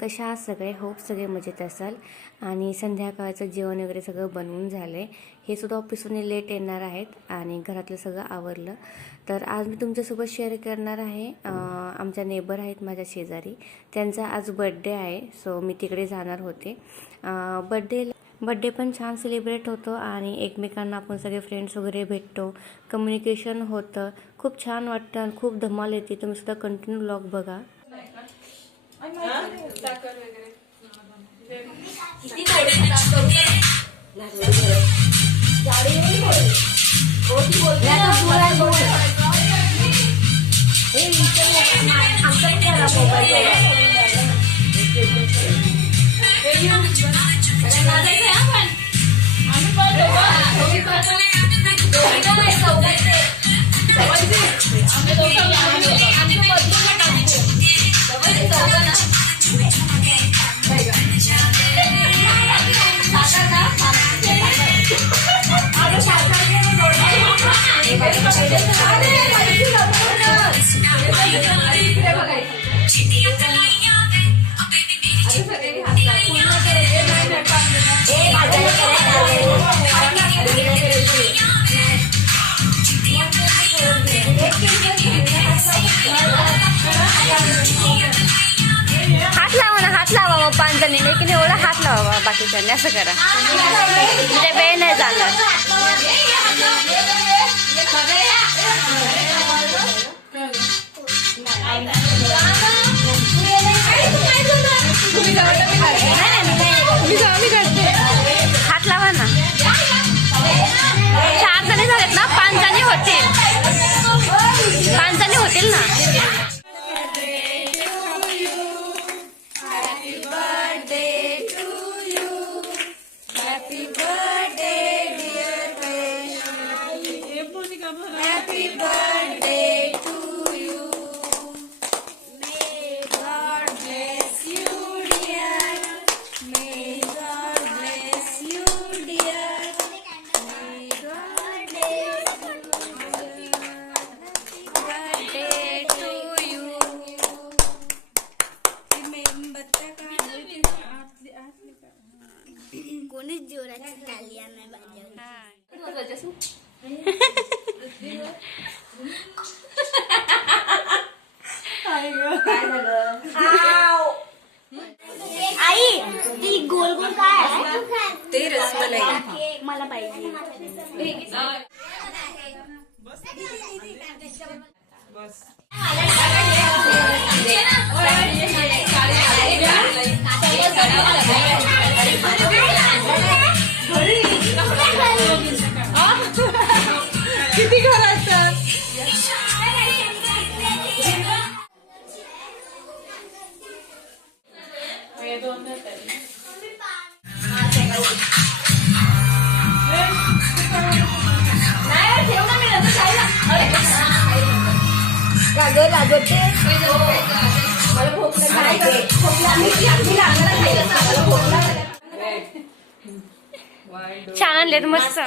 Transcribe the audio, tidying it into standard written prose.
कशा आहात सगळे? होप सगळे मजेत असाल. आणि संध्याकाळचं जेवण वगैरे सगळं बनवून झालंय. हे सुद्धा ऑफिसहून लेट येणार आहेत आणि घरातलं सगळं आवरलं. तर आज मी तुमच्यासोबत शेअर करणार आहे, आमच्या नेबर आहेत माझ्या शेजारी, त्यांचा आज बर्थडे आहे. सो मी तिकडे जाणार होते. बर्थडे पण छान सेलिब्रेट होतो आणि एकमेकांना आपण सगळे फ्रेंड्स वगैरे भेटतो, कम्युनिकेशन होतं, खूप छान वाटतं आणि खूप धमाल येते. तुम्ही सुद्धा कंटिन्यू व्लॉग बघा. हात लावा ना, हात लावा मग 5 जणीने की एवढा हात लावा. बाकीच्यांनी असं करा म्हणजे वेळ नाही जाणार. हात लावा ना. 4 जणी झालेत ना, 5 जणी होतील. 5 जणी होतील ना. कोणीच जोराची तालिया नाही वाजवली. आई ती गोल गोल काय आहे? ते रसमलाई मला पाहिजे. बस किती घर असतात. छान आणलेत मस्त.